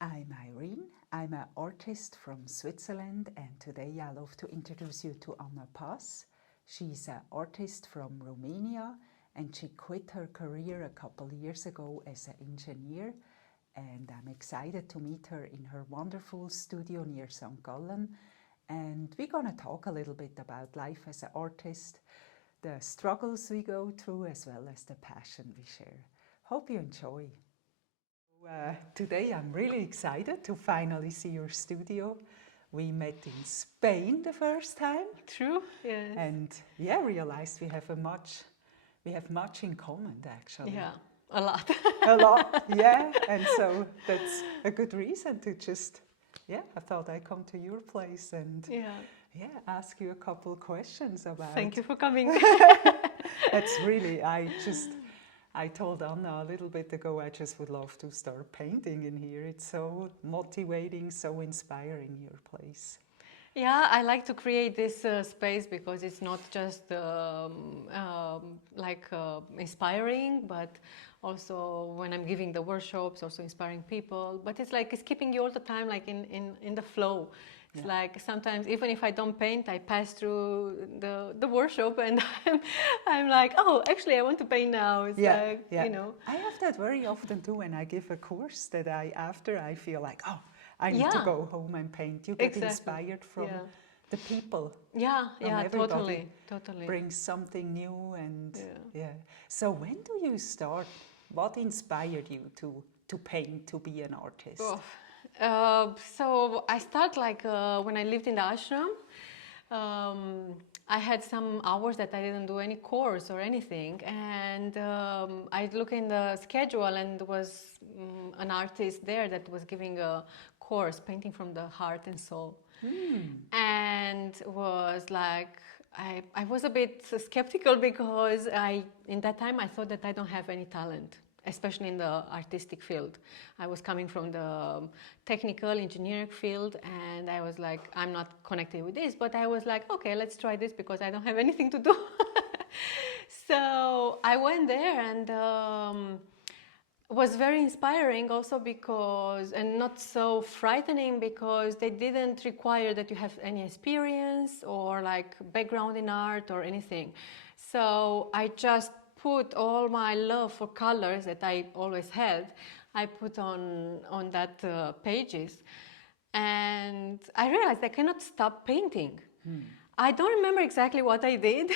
I'm Irene. I'm an artist from Switzerland, and today I love to introduce you to Anna Paz. She's an artist from Romania, and she quit her career a couple years ago as an engineer. And I'm excited to meet her in her wonderful studio near St. Gallen. And we're going to talk a little bit about life as an artist, the struggles we go through, as well as the passion we share. Hope you enjoy. Today I'm really excited to finally see your studio. We met in Spain the first time. True, yes. And realized we have much in common actually. Yeah, a lot. A lot, yeah. And so that's a good reason to just, I thought I'd come to your place and ask you a couple questions about. Thank you for coming. That's really, I told Anna a little bit ago, I just would love to start painting in here. It's so motivating, so inspiring, your place. Yeah, I like to create this space because it's not just inspiring, but also when I'm giving the workshops, also inspiring people. But it's keeping you all the time like in the flow. It's like sometimes even if I don't paint, I pass through the workshop and I'm like, oh, actually I want to paint now. It's you know. I have that very often too when I give a course that I feel like, oh, I need to go home and paint. You get inspired from the people. Yeah, Everybody totally. brings something new and So when do you start? What inspired you to paint, to be an artist? Oh. So I start when I lived in the ashram. I had some hours that I didn't do any course or anything, and I look in the schedule, and there was an artist there that was giving a course, painting from the heart and soul, and was like. I was a bit skeptical because in that time I thought that I don't have any talent, especially in the artistic field. I was coming from the technical engineering field, and I was like, I'm not connected with this, but I was like, okay, let's try this because I don't have anything to do. So I went there, and was very inspiring also because, and not so frightening because they didn't require that you have any experience or like background in art or anything. So I just put all my love for colors that I always had, I put on that pages, and I realized I cannot stop painting. I don't remember exactly what I did,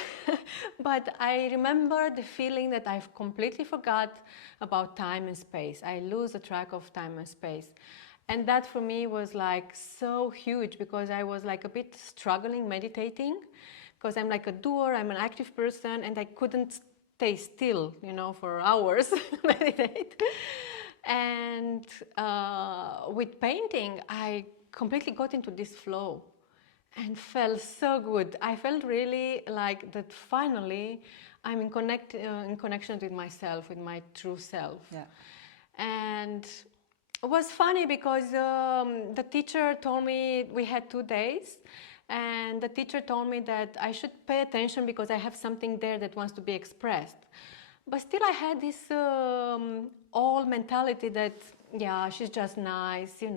but I remember the feeling that I've completely forgot about time and space. I lose the track of time and space. And that for me was like so huge because I was like a bit struggling meditating because I'm like a doer, I'm an active person, and I couldn't stay still, for hours, meditate. And with painting, I completely got into this flow and felt so good. I felt really like that finally I'm in connection with myself, with my true self. Yeah. And it was funny because the teacher told me, we had 2 days, and the teacher told me that I should pay attention because I have something there that wants to be expressed. But still I had this old mentality that, she's just nice, it's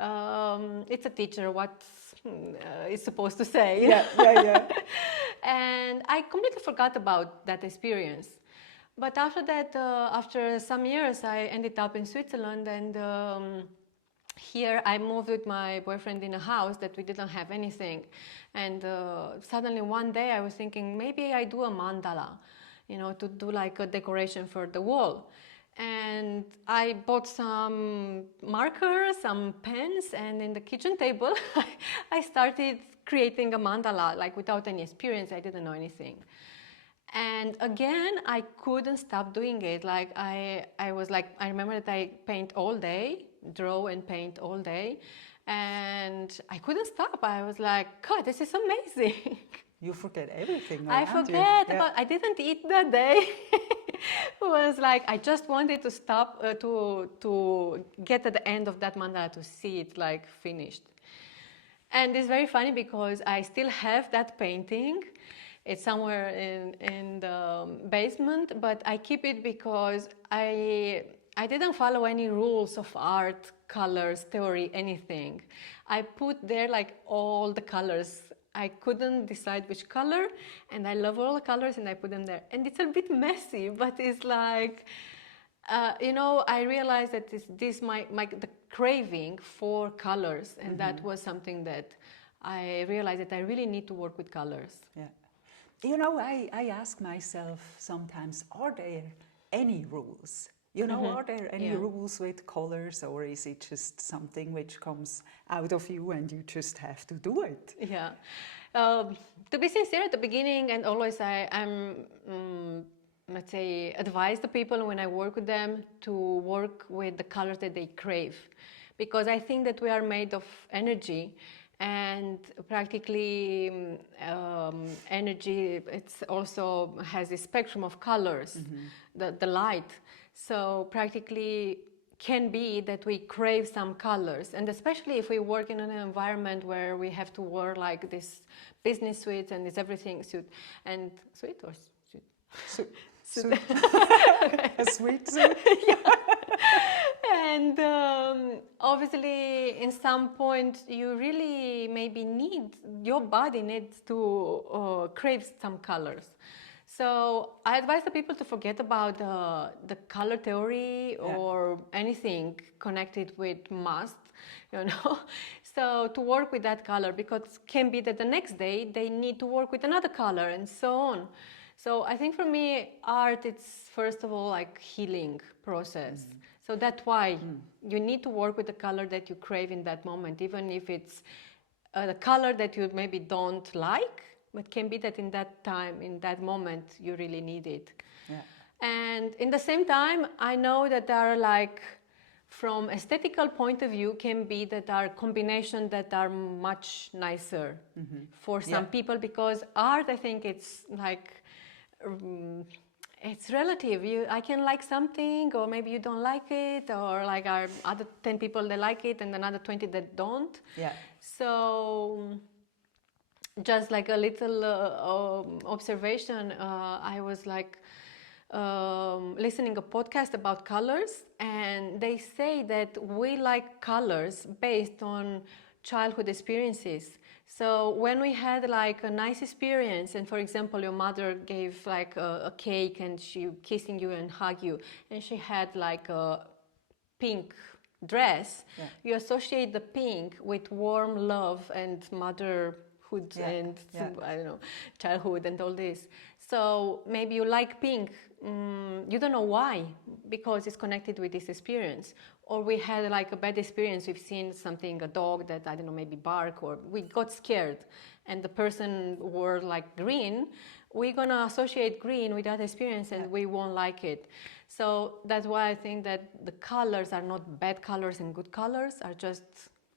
a teacher, what is supposed to say. Yeah. And I completely forgot about that experience. But after that, after some years, I ended up in Switzerland, and here I moved with my boyfriend in a house that we didn't have anything. And suddenly one day I was thinking, maybe I do a mandala, to do like a decoration for the wall. And I bought some markers, some pens, and in the kitchen table, I started creating a mandala, like without any experience. I didn't know anything. And again, I couldn't stop doing it. Like I was like, I remember that I paint all day, draw and paint all day, and I couldn't stop. I was like, God, this is amazing. You forget everything. I forget about. I didn't eat that day. It was like I just wanted to stop to get at the end of that mandala to see it like finished. And it's very funny because I still have that painting. It's somewhere in the basement, but I keep it because I I didn't follow any rules of art, colors, theory, anything. I put there like all the colors. I couldn't decide which color, and I love all the colors, and I put them there. And it's a bit messy, but it's like, I realized that the craving for colors, and that was something that I realized that I really need to work with colors. Yeah. I ask myself sometimes, are there any rules? Are there any rules with colors, or is it just something which comes out of you and you just have to do it? Yeah. To be sincere, at the beginning, and always I'm let's say, advise the people when I work with them to work with the colors that they crave. Because I think that we are made of energy, and practically energy, it's also has a spectrum of colors, the light. So practically can be that we crave some colors, and especially if we work in an environment where we have to wear like this business suit and it's everything suit and suit or suit. Suit. A sweet suit. And obviously, in some point, you really maybe your body needs to crave some colors. So I advise the people to forget about the color theory or anything connected with must, So to work with that color, because it can be that the next day they need to work with another color and so on. So I think for me, art, it's first of all like healing process. So that's why you need to work with the color that you crave in that moment, even if it's the color that you maybe don't like, but can be that in that time, in that moment, you really need it. Yeah. And in the same time, I know that there are like, from aesthetical point of view, can be that are combinations that are much nicer for some people, because art, I think it's like, it's relative. I can like something, or maybe you don't like it, or like our other 10 people that like it and another 20 that don't. Yeah. So just like a little observation, I was like listening a podcast about colors, and they say that we like colors based on childhood experiences. So when we had like a nice experience, and for example your mother gave like a cake and she kissing you and hug you, and she had like a pink dress, you associate the pink with warm love and motherhood and I don't know, childhood and all this. So maybe you like pink, you don't know why, because it's connected with this experience. Or we had like a bad experience, we've seen something, a dog that, I don't know, maybe bark, or we got scared and the person wore like green, we're gonna associate green with that experience and we won't like it. So that's why I think that the colors are not bad colors and good colors, are just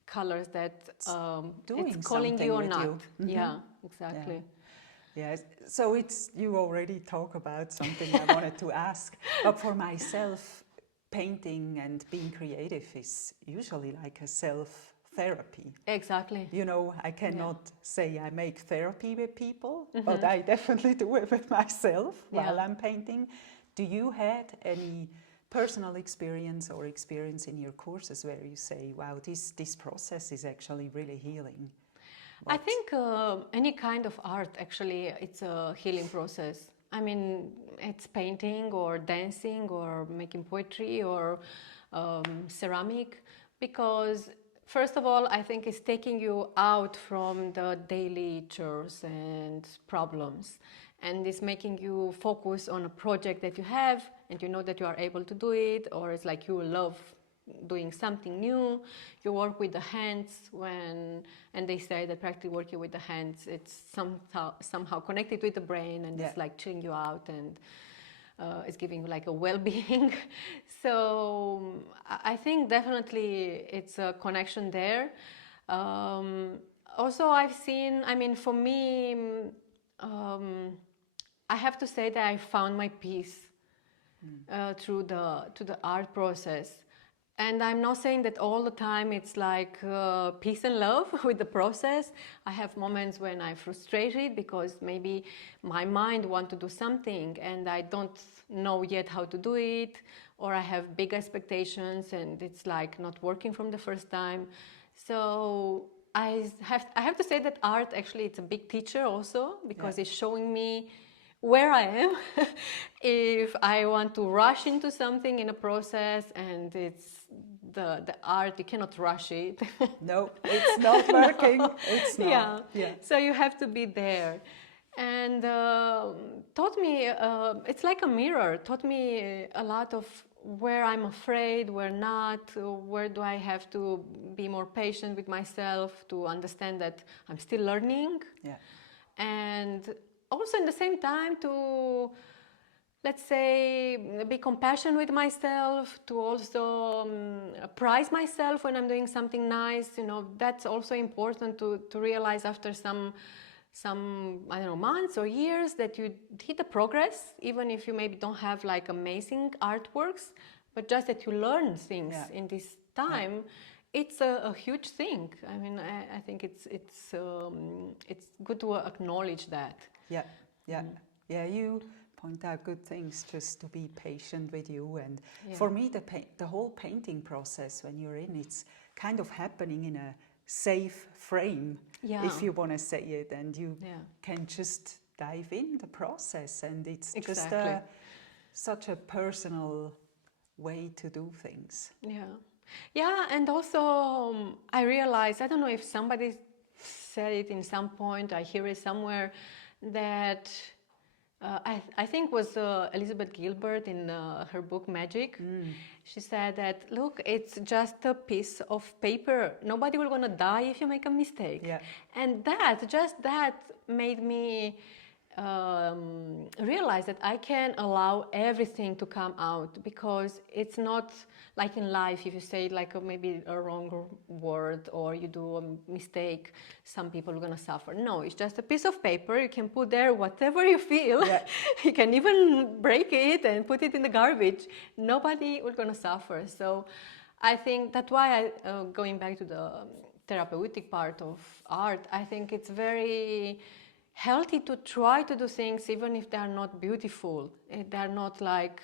colors that it's calling you or not. You. Yeah, exactly. Yeah. So you already talk about something I wanted to ask, but for myself, painting and being creative is usually like a self-therapy. Exactly. I cannot say I make therapy with people, but I definitely do it with myself while I'm painting. Do you had any personal experience or experience in your courses where you say, wow, this process is actually really healing? I think any kind of art, actually, it's a healing process. I mean, it's painting or dancing or making poetry or ceramic, because first of all, I think it's taking you out from the daily chores and problems, and it's making you focus on a project that you have and you know that you are able to do it, or it's like you love doing something new. You work with the hands and they say that practically working with the hands, it's somehow connected with the brain, and it's like chilling you out, and it's giving you like a well-being. So I think definitely it's a connection there. Also, I've seen, I mean, for me, I have to say that I found my peace through the art process. And I'm not saying that all the time it's like peace and love with the process. I have moments when I'm frustrated because maybe my mind wants to do something and I don't know yet how to do it, or I have big expectations and it's like not working from the first time. So I have to say that art actually it's a big teacher also, because it's showing me where I am. If I want to rush into something in a process, and it's the art, you cannot rush it. No, it's not working. No. It's not. Yeah. Yeah. So you have to be there. And taught me, it's like a mirror, taught me a lot of where I'm afraid, where not, where do I have to be more patient with myself to understand that I'm still learning. Yeah. And also in the same time to, let's say, be compassionate with myself, to also prize myself when I'm doing something nice. You know, that's also important to realize after some I don't know, months or years that you did a progress, even if you maybe don't have like amazing artworks, but just that you learn things in this time. It's a huge thing. I mean, I think it's good to acknowledge that. Yeah, yeah, yeah. You point out good things, just to be patient with you. And for me, the whole painting process, when you're in, it's kind of happening in a safe frame, if you want to say it, and you can just dive in the process, and it's just such a personal way to do things. Yeah, and also I realized, I don't know if somebody said it in some point, I hear it somewhere, that I think was Elizabeth Gilbert in her book Magic. She said that, look, it's just a piece of paper. Nobody will gonna die if you make a mistake. And that made me realize that I can allow everything to come out, because it's not like in life, if you say like maybe a wrong word or you do a mistake, some people are going to suffer. No, it's just a piece of paper. You can put there whatever you feel. You can even break it and put it in the garbage. Nobody will going to suffer. So I think that's why going back to the therapeutic part of art, I think it's very healthy to try to do things even if they are not beautiful. They are not like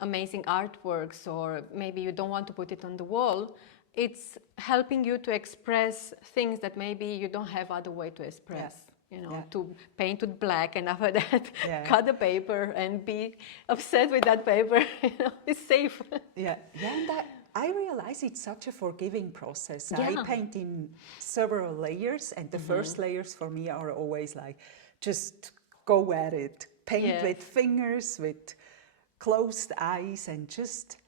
amazing artworks, or maybe you don't want to put it on the wall. It's helping you to express things that maybe you don't have other way to express. You know, to paint with black and after that cut the paper and be upset with that paper. You know, it's safe. And I realize it's such a forgiving process. I paint in several layers, and the first layers for me are always like, just go at it. Paint with fingers, with closed eyes, and just,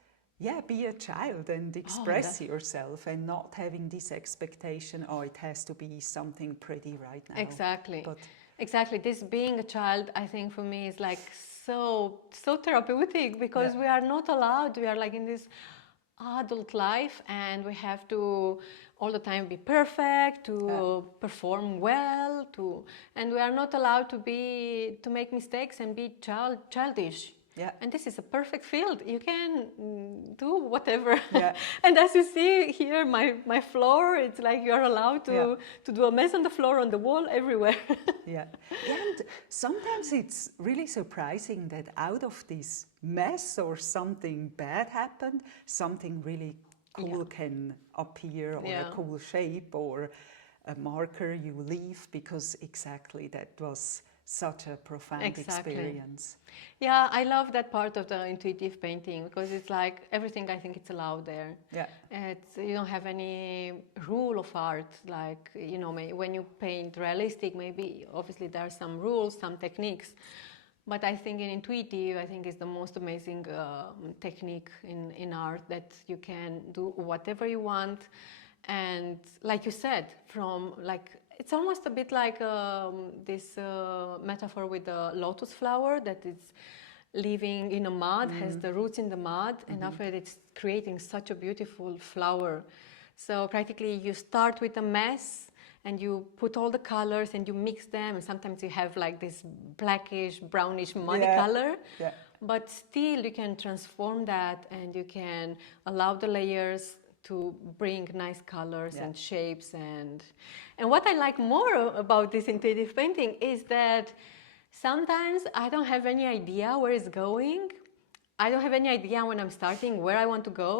be a child and express yourself, and not having this expectation, it has to be something pretty right now. Exactly. This being a child, I think for me is like so therapeutic, because we are not allowed. We are like in this adult life, and we have to all the time be perfect, to perform well, and we are not allowed to make mistakes and be childish. And this is a perfect field. You can do whatever. And as you see here, my floor, it's like you're allowed to do a mess on the floor, on the wall, everywhere. And sometimes it's really surprising that out of this mess or something bad happened, something really cool can appear, or a cool shape, or a marker you leave, because exactly that was such a profound experience. I love that part of the intuitive painting, because it's like everything, I think it's allowed there. You don't have any rule of art, like, you know, when you paint realistic, maybe obviously there are some rules, some techniques, but I think in intuitive, I think is the most amazing technique in art, that you can do whatever you want. And like you said, from like, it's almost a bit like this metaphor with the lotus flower, that it's living in a mud, has the roots in the mud, and after it's creating such a beautiful flower. So practically you start with a mess, and you put all the colors and you mix them, and sometimes you have like this blackish, brownish, muddy color. But still you can transform that, and you can allow the layers to bring nice colors and shapes. And what I like more about this intuitive painting is that sometimes I don't have any idea where it's going. I don't have any idea when I'm starting where I want to go,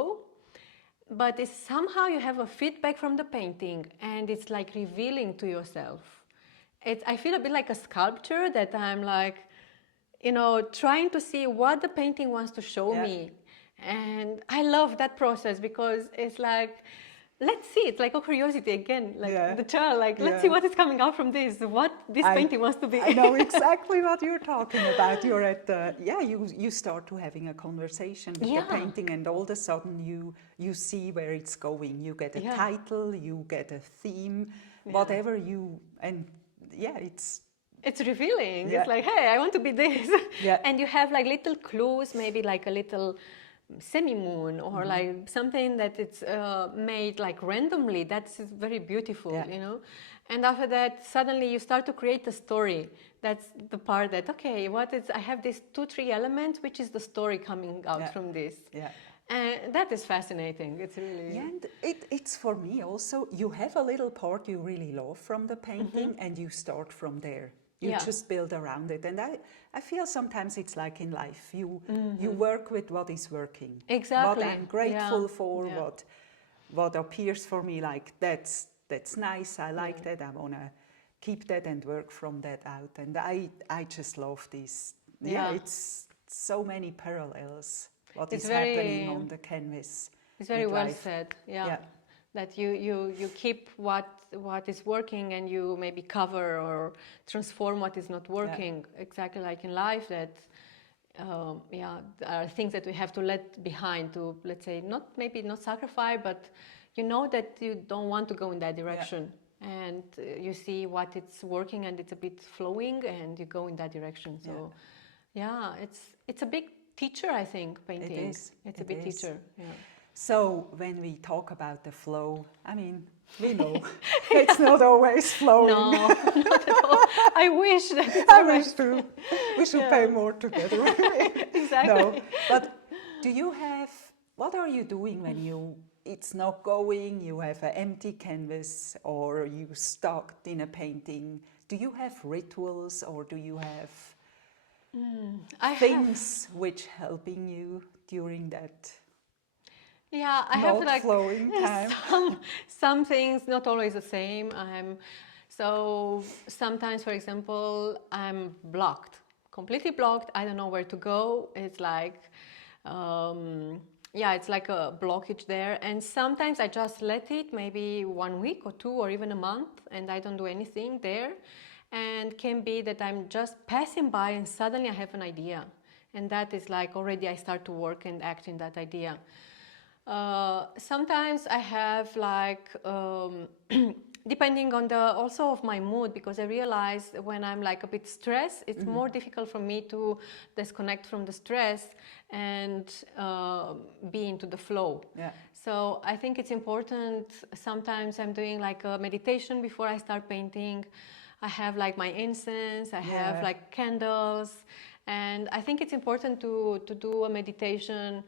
but it's somehow you have a feedback from the painting, and it's like revealing to yourself. I feel a bit like a sculpture that I'm like, trying to see what the painting wants to show me. And I love that process because it's like, let's see, it's like a curiosity again, like the child, like, let's see what is coming out from this, what this painting wants to be. I know exactly what you're talking about. You're at the, you start to having a conversation with the painting, and all of a sudden you see where it's going. You get a title, you get a theme, whatever it's revealing. It's like, hey, I want to be this. And you have like little clues, maybe like a little semi-moon or like something that it's made like randomly. That's very beautiful, And after that, suddenly you start to create a story. That's the part that, okay, I have these 2-3 elements, which is the story coming out from this. And that is fascinating. It's really... and it's for me also, you have a little part you really love from the painting, and you start from there. You just build around it. And I feel sometimes it's like in life. You work with what is working. Exactly. What I'm grateful for, what appears for me like, that's nice, I like that, I want to keep that and work from that out. And I just love this. It's so many parallels, what is happening on the canvas. It's very well said, that you keep what is working, and you maybe cover or transform what is not working. Exactly like in life, that there are things that we have to let behind to, let's say, not sacrifice, but that you don't want to go in that direction, and you see what it's working and it's a bit flowing, and you go in that direction. So it's a big teacher, I think, painting. It is. It's a big teacher. So when we talk about the flow, I mean, we know it's not always flowing. No, not at all. I wish that it's I wish too. We should pay more together. Exactly. No, but what are you doing when it's not going, you have an empty canvas, or you stuck in a painting? Do you have rituals, or do you have things which helping you during that? I have like flowing time. some things, not always the same. So sometimes, for example, I'm completely blocked. I don't know where to go. It's like, it's like a blockage there. And sometimes I just let it, maybe 1 week or 2 or even a month, and I don't do anything there. And can be that I'm just passing by and suddenly I have an idea. And that is like already I start to work and act in that idea. Sometimes I have like, depending on also of my mood, because I realize when I'm like a bit stressed, it's more difficult for me to disconnect from the stress and be into the flow. So I think it's important. Sometimes I'm doing like a meditation before I start painting. I have like my incense, I have like candles, and I think it's important to do a meditation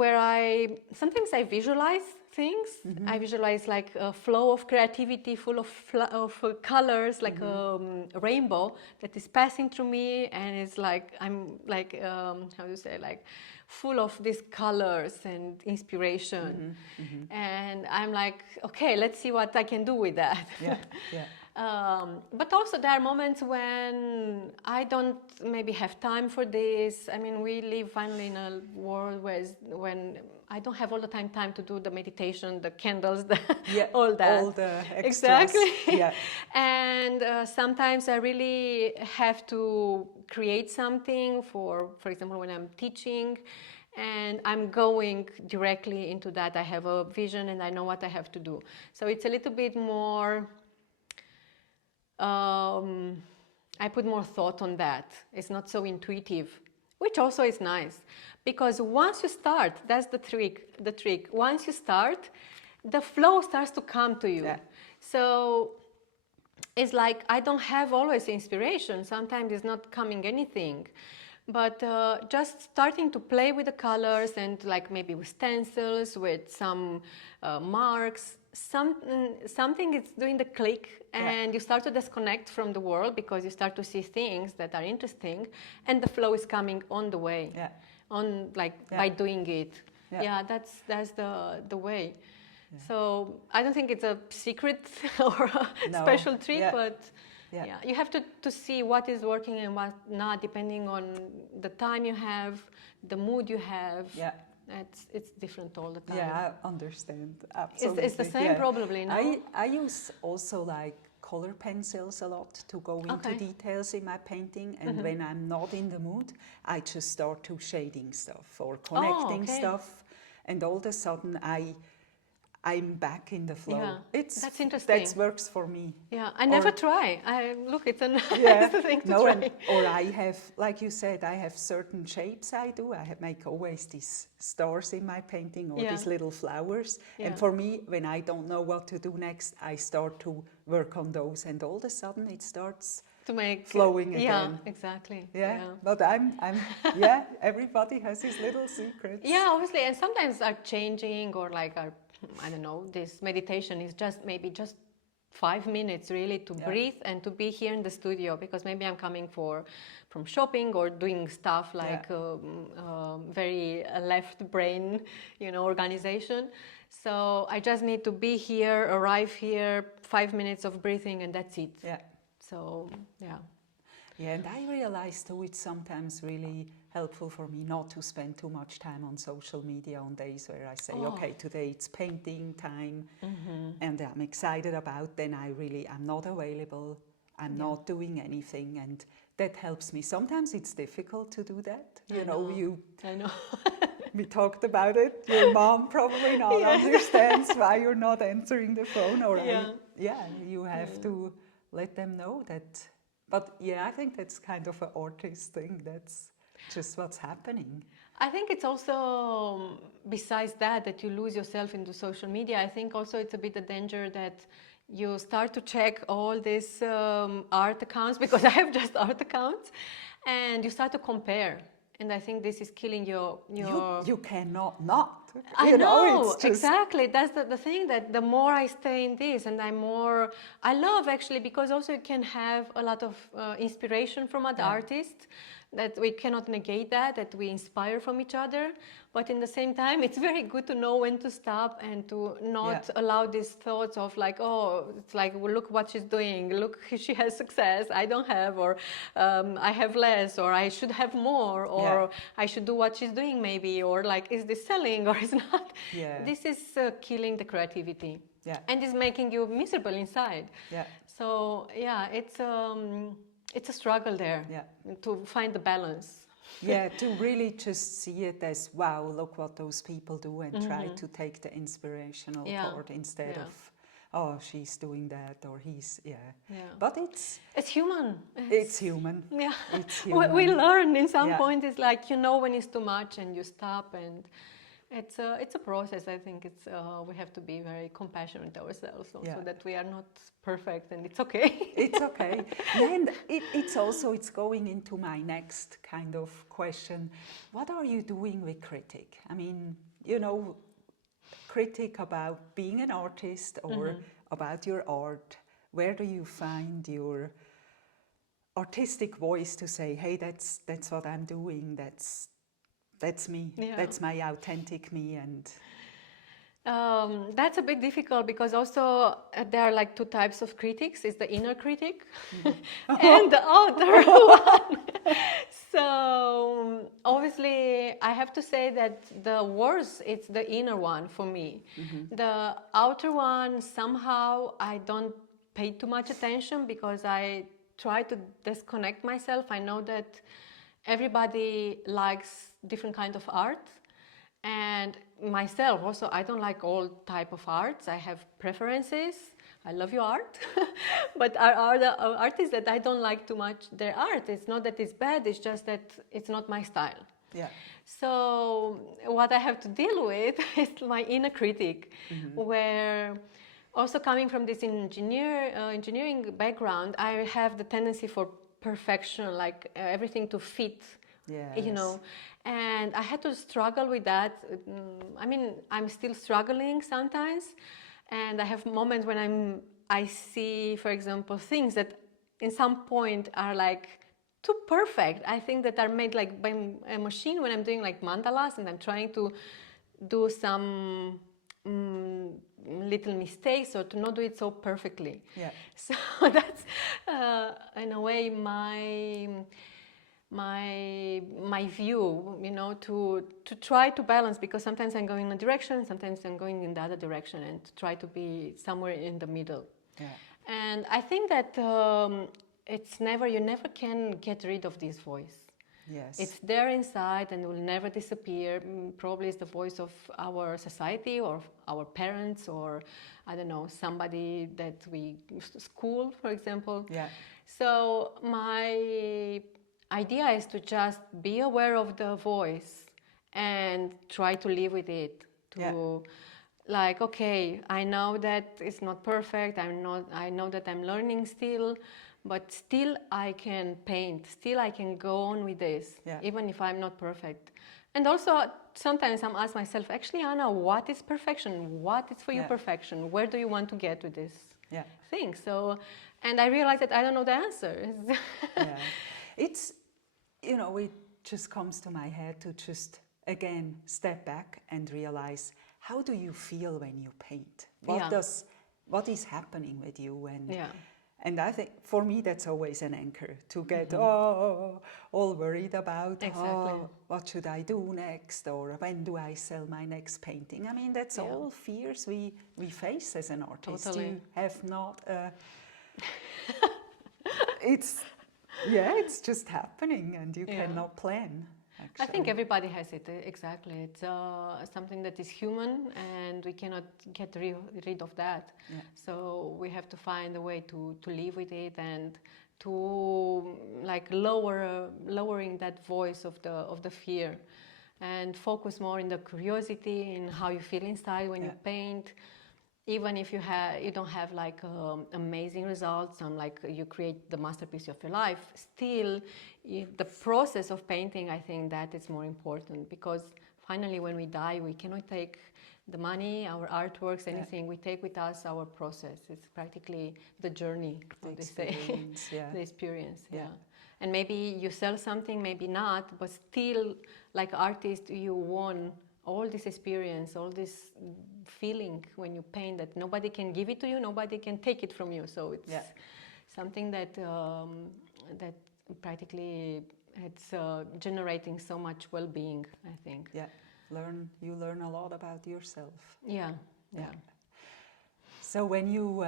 where sometimes I visualize things. I visualize like a flow of creativity, full of colors, like a rainbow that is passing through me, and it's like I'm like how do you say, like full of these colors and inspiration. And I'm like, okay, let's see what I can do with that. But also there are moments when I don't maybe have time for this. I mean, we live finally in a world when I don't have all the time to do the meditation, the candles, all that. All the extras. Exactly. And sometimes I really have to create something for example, when I'm teaching, and I'm going directly into that. I have a vision and I know what I have to do. So it's a little bit more... I put more thought on that. It's not so intuitive, which also is nice, because once you start, that's the trick. Once you start, the flow starts to come to you. So it's like I don't have always inspiration. Sometimes it's not coming anything, but just starting to play with the colors and like maybe with stencils, with some marks, something is doing the click, and you start to disconnect from the world because you start to see things that are interesting, and the flow is coming on the way. on like Yeah. by doing it. Yeah. Yeah, that's the way. So I don't think it's a secret or a No. special trick, Yeah. but Yeah. yeah, you have to see what is working and what not, depending on the time you have, the mood you have. Yeah. It's different all the time. Yeah, I understand. Absolutely. It's the same yeah. probably, no? I use also like color pencils a lot to go into Okay. details in my painting, and when I'm not in the mood, I just start to shading stuff or Oh, connecting okay. stuff, and all of a sudden I'm back in the flow. Yeah, that's interesting. That works for me. Yeah, I never try. Look, it's a Yeah, nice thing to no, try. or I have, like you said, I have certain shapes I do. Make always these stars in my painting, or Yeah. these little flowers. Yeah. And for me, when I don't know what to do next, I start to work on those, and all of a sudden it starts To make flowing Yeah, again. exactly. Yeah, but I'm yeah, everybody has his little secrets. Yeah, obviously, and sometimes are changing or like are, I don't know, this meditation is just maybe just 5 minutes really to breathe and to be here in the studio, because maybe I'm coming from shopping or doing stuff like very left brain, organization. So I just need to be here, arrive here, 5 minutes of breathing, and that's it. Yeah. So, yeah. Yeah, and I realize too, it's sometimes really helpful for me not to spend too much time on social media on days where I say, okay, today it's painting time, and I'm excited about, then I'm not available, I'm not doing anything, and that helps me. Sometimes it's difficult to do that. I know. We talked about it. Your mom probably not understands why you're not answering the phone, or you have to let them know that. But yeah, I think that's kind of an artist thing. That's just what's happening. I think it's also, besides that you lose yourself into social media, I think also it's a bit a danger that you start to check all these art accounts, because I have just art accounts, and you start to compare. And I think this is killing your... You cannot not. I know, it's just... exactly. That's the thing, that the more I stay in this, and I love actually, because also you can have a lot of inspiration from other artists, that we cannot negate that we inspire from each other. But in the same time, it's very good to know when to stop and to not allow these thoughts of like, oh, it's like, well, look what she's doing. Look, she has success, I don't have, or I have less, or I should have more, or I should do what she's doing maybe, or like, is this selling or is not? Yeah. This is killing the creativity. Yeah. And is making you miserable inside. Yeah. So yeah, it's a struggle there to find the balance. Yeah, to really just see it as, wow, look what those people do, and try to take the inspirational part instead of, oh, she's doing that, or he's, But it's human. It's human. Yeah. It's human. We learn in some point, it's like, when it's too much and you stop, and it's a process. I think we have to be very compassionate with ourselves also, that we are not perfect, and it's okay. It's okay. And it's going into my next kind of question. What are you doing with critic? I mean, critic about being an artist or about your art. Where do you find your artistic voice to say, hey, that's what I'm doing, that's me, that's my authentic me? And that's a bit difficult, because also there are like two types of critics. It's the inner critic and the outer one. So obviously I have to say that the worst, it's the inner one for me. The outer one, somehow I don't pay too much attention, because I try to disconnect myself. I know that everybody likes different kind of art, and myself also, I don't like all type of arts. I have preferences. I love your art, but are the artists that I don't like too much their art. It's not that it's bad, it's just that it's not my style. yeah. So what I have to deal with is my inner critic, where also coming from this engineering background, I have the tendency for perfection, like everything to fit. Yes. And I had to struggle with that. I mean, I'm still struggling sometimes, and I have moments when I see, for example, things that in some point are like too perfect. I think that are made like by a machine when I'm doing like mandalas and I'm trying to do some little mistakes or to not do it so perfectly. Yeah. So that's in a way my view, you know, to try to balance, because sometimes I'm going in a direction, sometimes I'm going in the other direction, and to try to be somewhere in the middle. Yeah. And I think that you never can get rid of this voice. Yes. It's there inside and will never disappear. Probably it's the voice of our society or our parents, or I don't know, somebody that we school, for example. Yeah. So my idea is to just be aware of the voice and try to live with it. Like, okay, I know that it's not perfect. I know that I'm learning still, but still I can paint. Still I can go on with this, even if I'm not perfect. And also sometimes I'm ask myself, actually, Anna, what is perfection? What is for you perfection? Where do you want to get with this thing? So, and I realized that I don't know the answer. It's, you know, it just comes to my head to just again step back and realize, how do you feel when you paint? What is happening with you? And I think for me that's always an anchor to get all worried about what should I do next, or when do I sell my next painting? I mean, that's all fears we face as an artist. Totally. You have not it's just happening and you cannot plan. Actually. I think everybody has it, exactly. It's something that is human and we cannot get rid of that. So we have to find a way to live with it and to like lowering that voice of the fear, and focus more in the curiosity, in how you feel inside when you paint. Even if you don't have like amazing results, like you create the masterpiece of your life, still the process of painting, I think that is more important, because finally when we die, we cannot take the money, our artworks, anything. We take with us our process. It's practically the journey, how they say, the experience. And maybe you sell something, maybe not, but still, like artist, you won all this experience, all this feeling when you paint, that nobody can give it to you, nobody can take it from you. So it's something that that practically it's generating so much well-being, I think. You learn a lot about yourself. So when you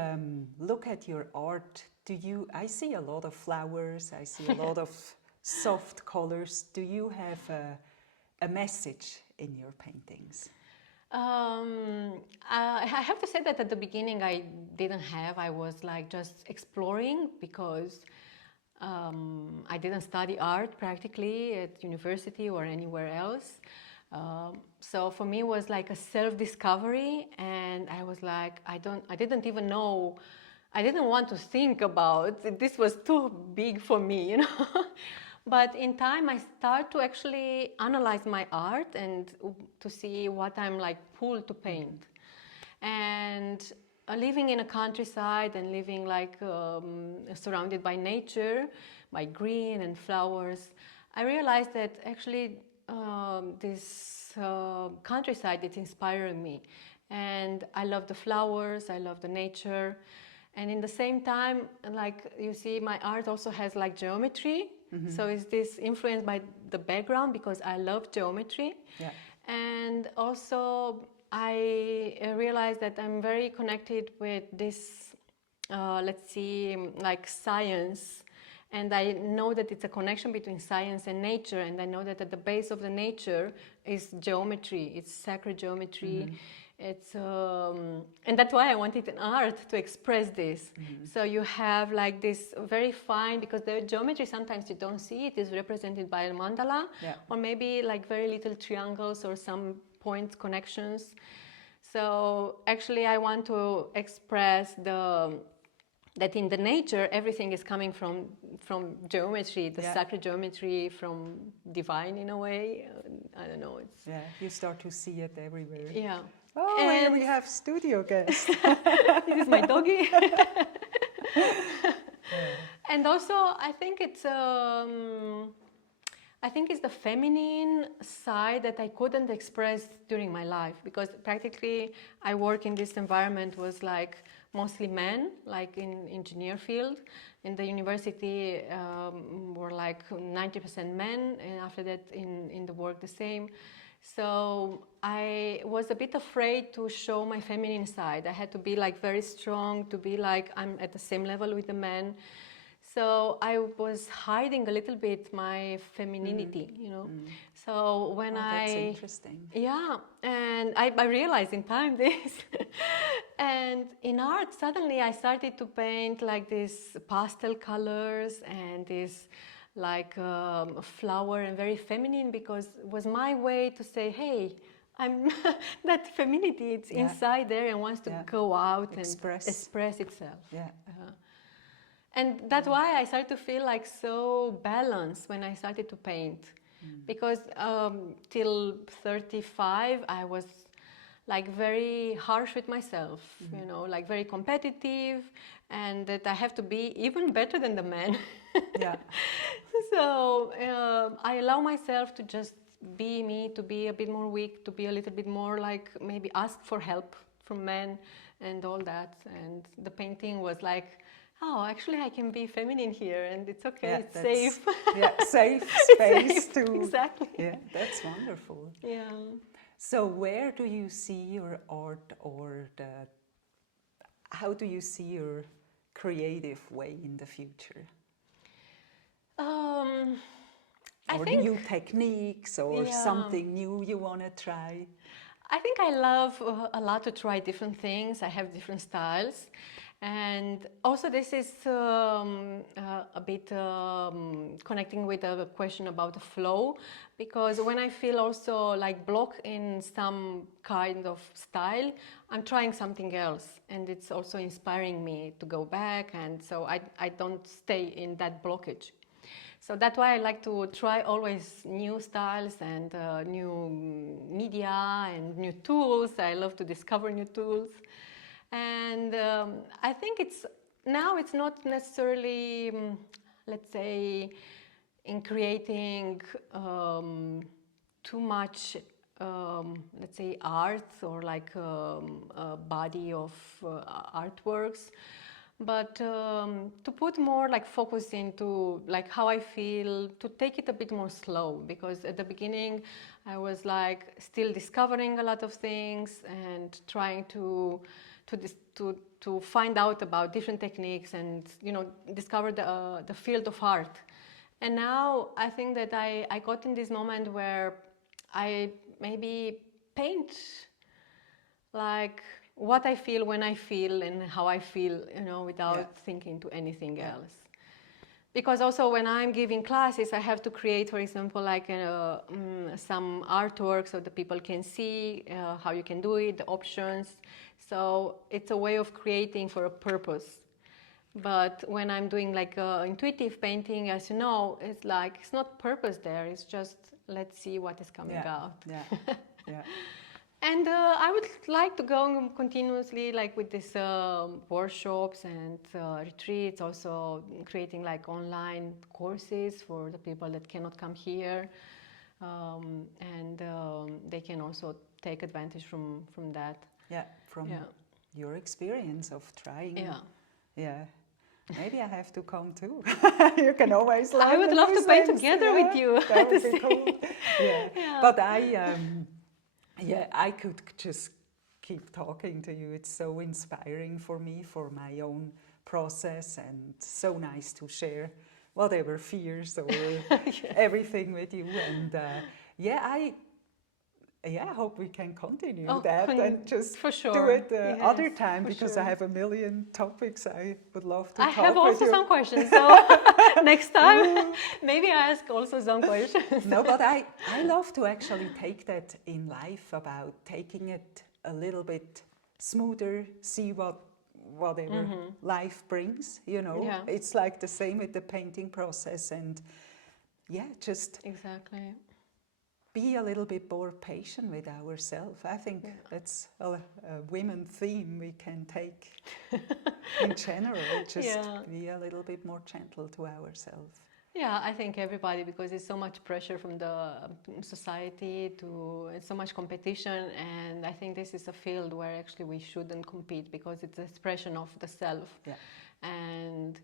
look at your art, I see a lot of flowers, I see a lot of soft colors. Do you have a message in your paintings? I have to say that at the beginning I didn't have. I was like just exploring, because I didn't study art practically at university or anywhere else. So for me it was like a self-discovery, and I was like, I didn't even know, I didn't want to think about it. This was too big for me, you know. But in time, I start to actually analyze my art and to see what I'm like pulled to paint. And living in a countryside and living like surrounded by nature, by green and flowers, I realized that actually this countryside, it's inspiring me. And I love the flowers, I love the nature. And in the same time, like you see, my art also has like geometry. So is this influenced by the background, because I love geometry. And also I realized that I'm very connected with this, let's see, like science. And I know that it's a connection between science and nature. And I know that at the base of the nature is geometry. It's sacred geometry. It's and that's why I wanted an art to express this. So you have like this very fine, because the geometry sometimes you don't see it, is represented by a mandala, or maybe like very little triangles or some point connections. So actually I want to express that in the nature everything is coming from geometry, the sacred geometry, from divine in a way. I don't know. It's you start to see it everywhere. Oh, and here we have studio guests. This is my doggy. And also, I think it's the feminine side that I couldn't express during my life, because practically I work in this environment was like mostly men, like in engineer field. In the university were like 90% men, and after that in the work the same. So I was a bit afraid to show my feminine side. I had to be like very strong, to be like I'm at the same level with the men. So I was hiding a little bit my femininity, you know. So when That's interesting. yeah, and I realized in time this. And in art, suddenly I started to paint like these pastel colors and this like flower and very feminine, because it was my way to say, hey, I'm that femininity, it's inside there and wants to go out and express itself. Yeah. And that's why I started to feel like so balanced when I started to paint. Because till 35, I was like very harsh with myself, you know, like very competitive, and that I have to be even better than the men. Yeah. So I allow myself to just be me, to be a bit more weak, to be a little bit more like maybe ask for help from men and all that. And the painting was like, oh, actually I can be feminine here and it's okay, it's safe. Yeah, safe space safe, to... exactly. Yeah, that's wonderful. Yeah. So where do you see your art, or how do you see your creative way in the future? I or think new techniques, or something new you want to try? I think I love a lot to try different things. I have different styles. And also this is a bit connecting with the question about the flow, because when I feel also like block in some kind of style, I'm trying something else, and it's also inspiring me to go back, and so I don't stay in that blockage. So that's why I like to try always new styles and new media and new tools. I love to discover new tools. And I think it's not necessarily, let's say, in creating too much, let's say, art or like a body of artworks, but to put more like focus into like how I feel, to take it a bit more slow, because at the beginning I was like still discovering a lot of things and trying to find out about different techniques and, you know, discover the field of art. And now I think that I got in this moment where I maybe paint like what I feel when I feel and how I feel, you know, without thinking to anything else. Because also when I'm giving classes, I have to create, for example, like some artwork so the people can see how you can do it, the options. So it's a way of creating for a purpose. But when I'm doing like intuitive painting, as you know, it's like, it's not purpose there. It's just, let's see what is coming out. Yeah, yeah. And I would like to go continuously like with these workshops and retreats, also creating like online courses for the people that cannot come here. And they can also take advantage from that. Yeah, from your experience of trying. Yeah. Maybe I have to come too. You can always learn. I would love to paint together with you. That would be cool. But I could just keep talking to you. It's so inspiring for me, for my own process, and so nice to share whatever fears or everything with you. And I hope we can continue that and just do it other time, because I have a million topics I would love to talk with you. I have also some questions, so next time maybe I ask also some questions. No, but I love to actually take that in life, about taking it a little bit smoother, see whatever life brings, you know. Yeah. It's like the same with the painting process, and just... Exactly. be a little bit more patient with ourselves. I think that's a women theme we can take in general, just be a little bit more gentle to ourselves. Yeah, I think everybody, because there's so much pressure from the society it's so much competition, and I think this is a field where actually we shouldn't compete because it's the expression of the self. Yeah. And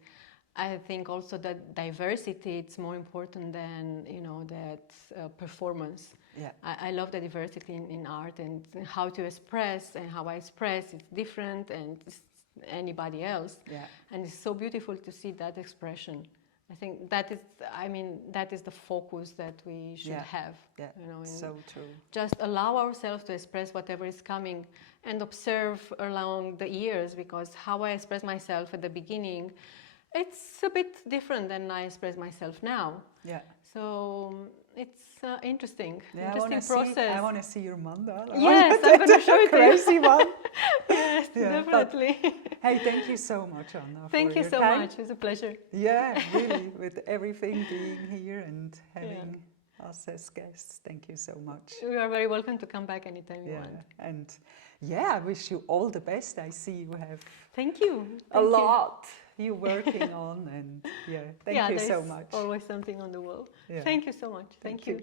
I think also that diversity, it's more important than, that performance. Yeah. I love the diversity in art, and how to express, and how I express is different and anybody else. Yeah. And it's so beautiful to see that expression. I think that is the focus that we should have. Yeah, so true. Just allow ourselves to express whatever is coming and observe along the years, because how I express myself at the beginning, it's a bit different than I express myself now. Yeah. So it's interesting Interesting process. I want to see your mandala. Yes, I'm going to show it to you. Crazy one. Yes, definitely. Hey, thank you so much, Anna. Thank you so much. It's a pleasure. Yeah, really, with everything being here and having us as guests. Thank you so much. You are very welcome to come back anytime you want. And I wish you all the best. I see you have thank you. a lot you're working on, and thank you so much. Always something on the wall. Yeah. Thank you so much. Thank you.